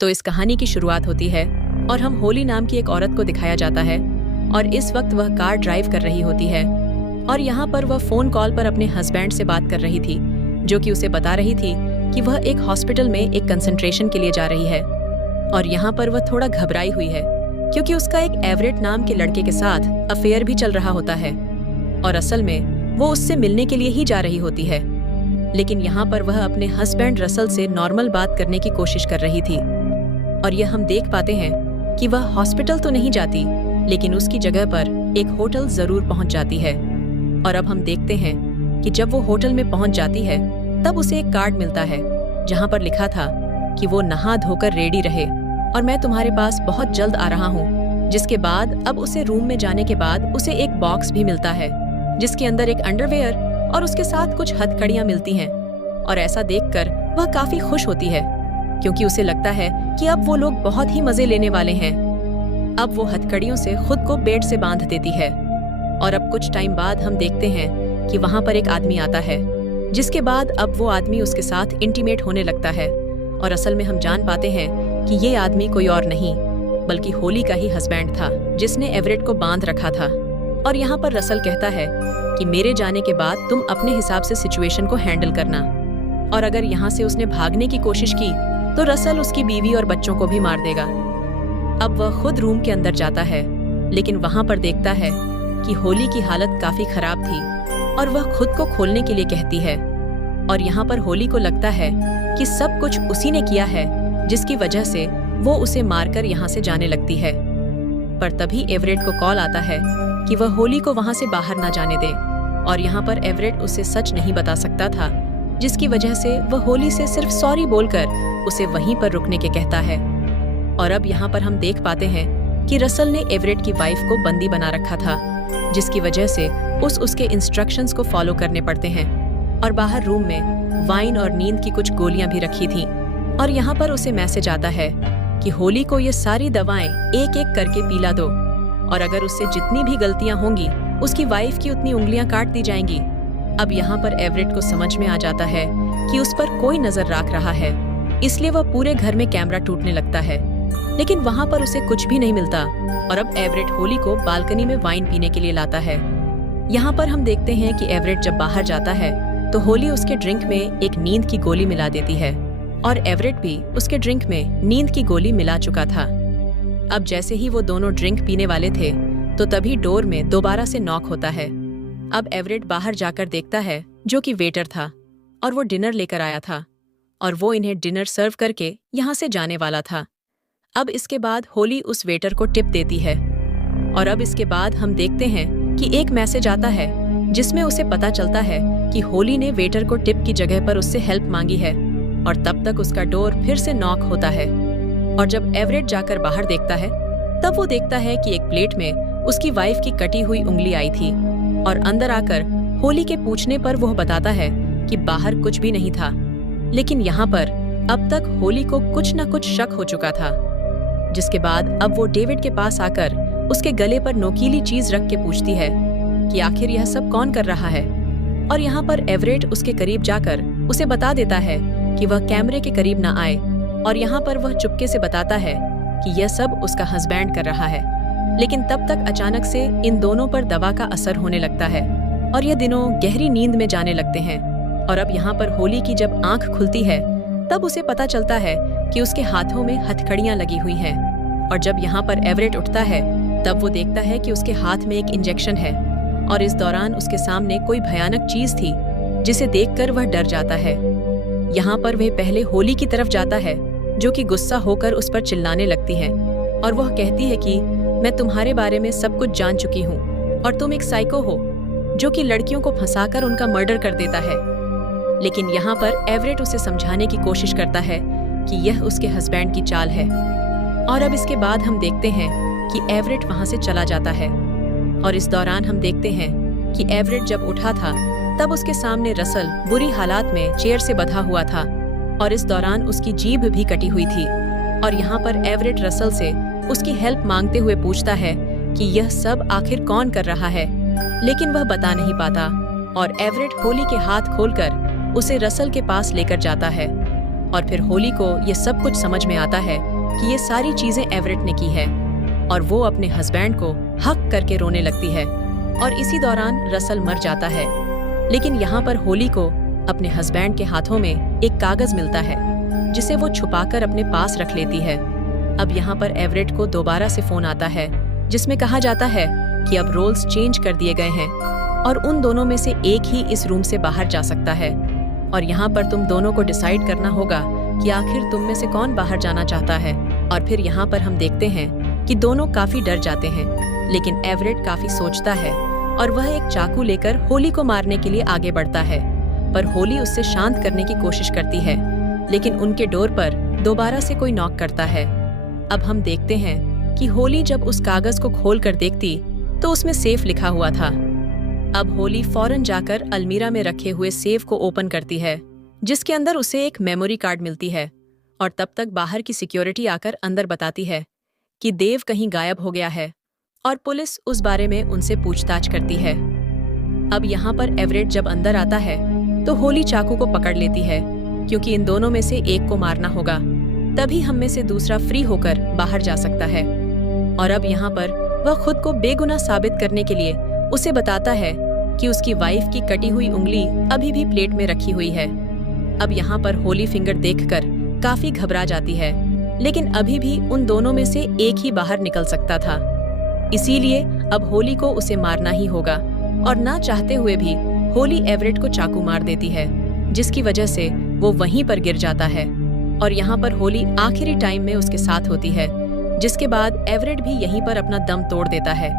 तो इस कहानी की शुरुआत होती है और हम होली नाम की एक औरत को दिखाया जाता है और इस वक्त वह कार ड्राइव कर रही होती है और यहाँ पर वह फोन कॉल पर अपने हस्बैंड से बात कर रही थी, जो कि उसे बता रही थी कि वह एक हॉस्पिटल में एक कंसंट्रेशन के लिए जा रही है। और यहाँ पर वह थोड़ा घबराई हुई है क्योंकि उसका एक एवरेट नाम के लड़के के साथ अफेयर भी चल रहा होता है और असल में वो उससे मिलने के लिए ही जा रही होती है। लेकिन यहाँ पर वह अपने हस्बैंड रसल से नॉर्मल बात करने की कोशिश कर रही थी और यह हम देख पाते हैं कि वह हॉस्पिटल तो नहीं जाती, लेकिन उसकी जगह पर एक होटल जरूर पहुंच जाती है। और अब हम देखते हैं कि जब वो होटल में पहुंच जाती है तब उसे एक कार्ड मिलता है जहां पर लिखा था कि वो नहा धोकर रेडी रहे और मैं तुम्हारे पास बहुत जल्द आ रहा हूँ। जिसके बाद अब उसे रूम में जाने के बाद उसे एक बॉक्स भी मिलता है जिसके अंदर एक अंडरवेयर और उसके साथ कुछ हथकड़ियां मिलती हैं। और ऐसा देखकर वह काफी खुश होती है क्योंकि उसे लगता है कि अब वो लोग बहुत ही मजे लेने वाले हैं। अब वो हथकड़ियों से खुद को बेड से बांध देती है और अब कुछ टाइम बाद हम देखते हैं कि वहां पर एक आदमी आता है, जिसके बाद अब वो आदमी उसके साथ इंटीमेट होने लगता है। और असल में हम जान पाते हैं कि ये आदमी कोई और नहीं बल्कि होली का ही हस्बैंड था जिसने एवरेट को बांध रखा था। और यहाँ पर रसल कहता है कि मेरे जाने के बाद तुम अपने हिसाब से सिचुएशन को हैंडल करना। और अगर यहाँ से उसने भागने की कोशिश की तो रसल उसकी बीवी और बच्चों को भी मार देगा। अब वह खुद रूम के अंदर जाता है, लेकिन वहां पर देखता है कि होली की हालत काफी खराब थी और वह खुद को खोलने के लिए कहती है। और यहाँ पर होली को लगता है कि सब कुछ उसी ने किया है, जिसकी वजह से वो उसे मारकर यहाँ से जाने लगती है। पर तभी एवरेट को कॉल आता है कि वह होली को वहां से बाहर ना जाने दे। और यहाँ पर एवरेट उसे सच नहीं बता सकता था, जिसकी वजह से वह होली से सिर्फ सॉरी बोलकर उसे वहीं पर रुकने के कहता है। और अब यहाँ पर हम देख पाते हैं कि रसल ने एवरेट की वाइफ को बंदी बना रखा था, जिसकी वजह से उसके इंस्ट्रक्शंस को फॉलो करने पड़ते हैं। और बाहर रूम में वाइन और नींद की कुछ गोलियां भी रखी थीं। और यहाँ पर उसे मैसेज आता है कि होली को ये सारी दवाएं एक एक करके पिला दो और अगर उससे जितनी भी गलतियां होंगी उसकी वाइफ की उतनी उंगलियां काट दी जाएंगी। अब यहाँ पर एवरेट को समझ में आ जाता है कि उस पर कोई नजर रख रहा है, इसलिए वह पूरे घर में कैमरा टूटने लगता है, लेकिन वहाँ पर उसे कुछ भी नहीं मिलता। और अब एवरेट होली को बालकनी में वाइन पीने के लिए लाता है। यहाँ पर हम देखते हैं कि एवरेट जब बाहर जाता है तो होली उसके ड्रिंक में एक नींद की गोली मिला देती है और एवरेट भी उसके ड्रिंक में नींद की गोली मिला चुका था। अब जैसे ही वो दोनों ड्रिंक पीने वाले थे तो तभी डोर में दोबारा से नॉक होता है। अब एवरेट बाहर जाकर देखता है, जो कि वेटर था और वो डिनर लेकर आया था और वो इन्हें डिनर सर्व करके यहाँ से जाने वाला था। अब इसके बाद होली उस वेटर को टिप देती है और अब इसके बाद हम देखते हैं कि एक मैसेज आता है जिसमें उसे पता चलता है कि होली ने वेटर को टिप की जगह पर उससे हेल्प मांगी है। और तब तक उसका डोर फिर से नॉक होता है और जब एवरेट जाकर बाहर देखता है तब वो देखता है कि एक प्लेट में उसकी वाइफ की कटी हुई उंगली आई थी। और अंदर आकर होली के पूछने पर वह बताता है कि बाहर कुछ भी नहीं था, लेकिन यहाँ पर अब तक होली को कुछ न कुछ शक हो चुका था। जिसके बाद अब वो डेविड के पास आकर उसके गले पर नोकीली चीज रख के पूछती है कि आखिर यह सब कौन कर रहा है। और यहाँ पर एवरेट उसके करीब जाकर उसे बता देता है कि वह कैमरे के करीब न आए। और यहाँ पर वह चुपके से बताता है कि यह सब उसका हस्बैंड कर रहा है। लेकिन तब तक अचानक से इन दोनों पर दवा का असर होने लगता है और ये दिनों गहरी नींद में जाने लगते हैं। और अब यहाँ पर होली की जब आंख खुलती है तब उसे पता चलता है कि उसके हाथों में हथकड़ियां लगी हुई हैं। और जब यहाँ पर एवरेट उठता है तब वो देखता है कि उसके हाथ में एक इंजेक्शन है और इस दौरान उसके सामने कोई भयानक चीज थी जिसे देखकर वह डर जाता है। यहाँ पर वह पहले होली की तरफ जाता है, जो कि गुस्सा होकर उस पर चिल्लाने लगती है और वह कहती है कि मैं तुम्हारे बारे में सब कुछ जान चुकी हूँ और तुम एक साइको हो जो कि लड़कियों को फंसाकर उनका मर्डर कर देता है। लेकिन यहाँ पर एवरेट उसे समझाने की कोशिश करता है कि यह उसके हस्बैंड की चाल है। और अब इसके बाद हम देखते हैं कि एवरेट वहाँ से चला जाता है। और इस दौरान हम देखते हैं कि एवरेट जब उठा था तब उसके सामने रसल बुरी हालात में चेयर से बंधा हुआ था और इस दौरान उसकी जीभ भी कटी हुई थी। और यहाँ पर एवरेट रसल से उसकी हेल्प मांगते हुए पूछता है कि यह सब आखिर कौन कर रहा है, लेकिन वह बता नहीं पाता। और एवरेट होली के हाथ खोलकर उसे रसल के पास लेकर जाता है और फिर होली को ये सब कुछ समझ में आता है कि ये सारी चीजें एवरेट ने की है और वो अपने हस्बैंड को हक करके रोने लगती है और इसी दौरान रसल मर जाता है। लेकिन यहाँ पर होली को अपने हस्बैंड के हाथों में एक कागज मिलता है जिसे वो छुपाकर अपने पास रख लेती है। अब यहाँ पर एवरेट को दोबारा से फोन आता है जिसमें कहा जाता है कि अब रोल्स चेंज कर दिए गए हैं और उन दोनों में से एक ही इस रूम से बाहर जा सकता है और यहाँ पर तुम दोनों को डिसाइड करना होगा कि आखिर तुम में से कौन बाहर जाना चाहता है। और फिर यहाँ पर हम देखते हैं कि दोनों काफी डर जाते हैं, लेकिन एवरेट काफी सोचता है और वह एक चाकू लेकर होली को मारने के लिए आगे बढ़ता है, पर होली उससे शांत करने की कोशिश करती है, लेकिन उनके डोर पर दोबारा से कोई नॉक करता है। अब हम देखते हैं कि होली जब उस कागज को खोल कर देखती तो उसमें सेफ लिखा हुआ था। अब होली फौरन जाकर अलमीरा में रखे हुए सेफ को ओपन करती है जिसके अंदर उसे एक मेमोरी कार्ड मिलती है और तब तक बाहर की सिक्योरिटी आकर अंदर बताती है कि देव कहीं गायब हो गया है और पुलिस उस बारे में उनसे पूछताछ करती है। अब यहाँ पर एवरेट जब अंदर आता है तो होली चाकू को पकड़ लेती है क्योंकि इन दोनों में से एक को मारना होगा, तभी हम में से दूसरा फ्री होकर बाहर जा सकता है। और अब यहाँ पर वह खुद को बेगुनाह साबित करने के लिए उसे बताता है कि उसकी वाइफ की कटी हुई उंगली अभी भी प्लेट में रखी हुई है। अब यहाँ पर होली फिंगर देखकर काफी घबरा जाती है, लेकिन अभी भी उन दोनों में से एक ही बाहर निकल सकता था, इसीलिए अब होली को उसे मारना ही होगा। और ना चाहते हुए भी होली एवरेट को चाकू मार देती है जिसकी वजह से वो वहीं पर गिर जाता है और यहाँ पर होली आखिरी टाइम में उसके साथ होती है, जिसके बाद एवरेट भी यहीं पर अपना दम तोड़ देता है।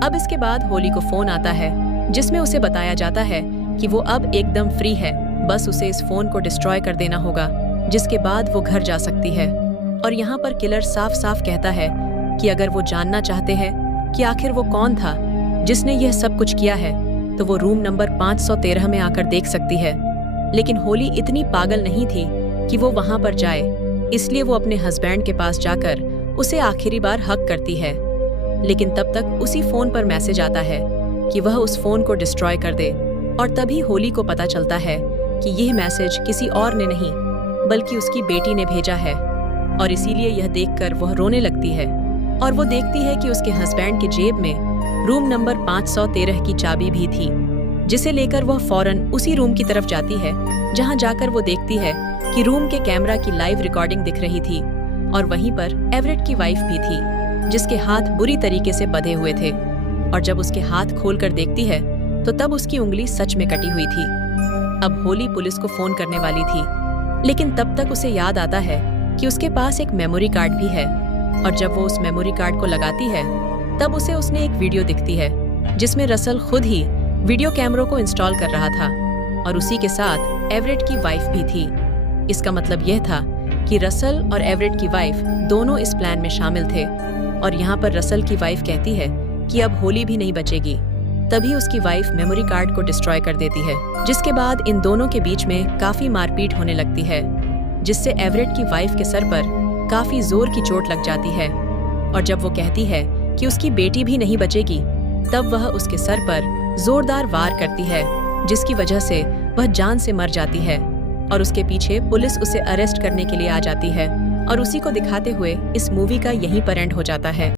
अब इसके बाद होली को फोन आता है जिसमें उसे बताया जाता है कि वो अब एकदम फ्री है, बस उसे इस फोन को डिस्ट्रॉय कर देना होगा, जिसके बाद वो घर जा सकती है। और यहाँ पर किलर साफ साफ कहता है कि अगर वो जानना चाहते हैं कि आखिर वो कौन था जिसने यह सब कुछ किया है तो वो रूम नंबर 513 में आकर देख सकती है। लेकिन होली इतनी पागल नहीं थी कि वो वहां पर जाए, इसलिए वो अपने हस्बैंड के पास जाकर उसे आखिरी बार हक करती है। लेकिन तब तक उसी फोन पर मैसेज आता है कि वह उस फोन को डिस्ट्रॉय कर दे और तभी होली को पता चलता है कि यह मैसेज किसी और ने नहीं बल्कि उसकी बेटी ने भेजा है और इसीलिए यह देखकर वह रोने लगती है और वो देखती है कि उसके हस्बैंड के जेब में रूम नंबर 513 की चाबी भी थी, जिसे लेकर वह फौरन उसी रूम की तरफ जाती है जहां जाकर वो देखती है कि रूम के कैमरा की लाइव रिकॉर्डिंग दिख रही थी और वहीं पर एवरेट की वाइफ भी थी जिसके हाथ बुरी तरीके से बंधे हुए थे। और जब उसके हाथ खोलकर देखती है तो तब उसकी उंगली सच में कटी हुई थी। अब होली पुलिस को फोन करने वाली थी, लेकिन तब तक उसे याद आता है कि उसके पास एक मेमोरी कार्ड भी है और जब वो उस मेमोरी कार्ड को लगाती है तब उसने एक वीडियो दिखती है जिसमें रसल खुद ही वीडियो कैमरों को इंस्टॉल कर रहा था और उसी के साथ एवरेट की वाइफ भी थी। इसका मतलब यह था कि रसल और एवरेट की वाइफ दोनों इस प्लान में शामिल थे। और यहाँ पर रसल की वाइफ कहती है कि अब होली भी नहीं बचेगी, तभी उसकी वाइफ मेमोरी कार्ड को डिस्ट्रॉय कर देती है, जिसके बाद इन दोनों के बीच में काफी मारपीट होने लगती है, जिससे एवरेट की वाइफ के सर पर काफी जोर की चोट लग जाती है। और जब वो कहती है कि उसकी बेटी भी नहीं बचेगी, तब वह उसके सर पर जोरदार वार करती है, जिसकी वजह से वह जान से मर जाती है और उसके पीछे पुलिस उसे अरेस्ट करने के लिए आ जाती है। और उसी को दिखाते हुए इस मूवी का यहीं पर एंड हो जाता है।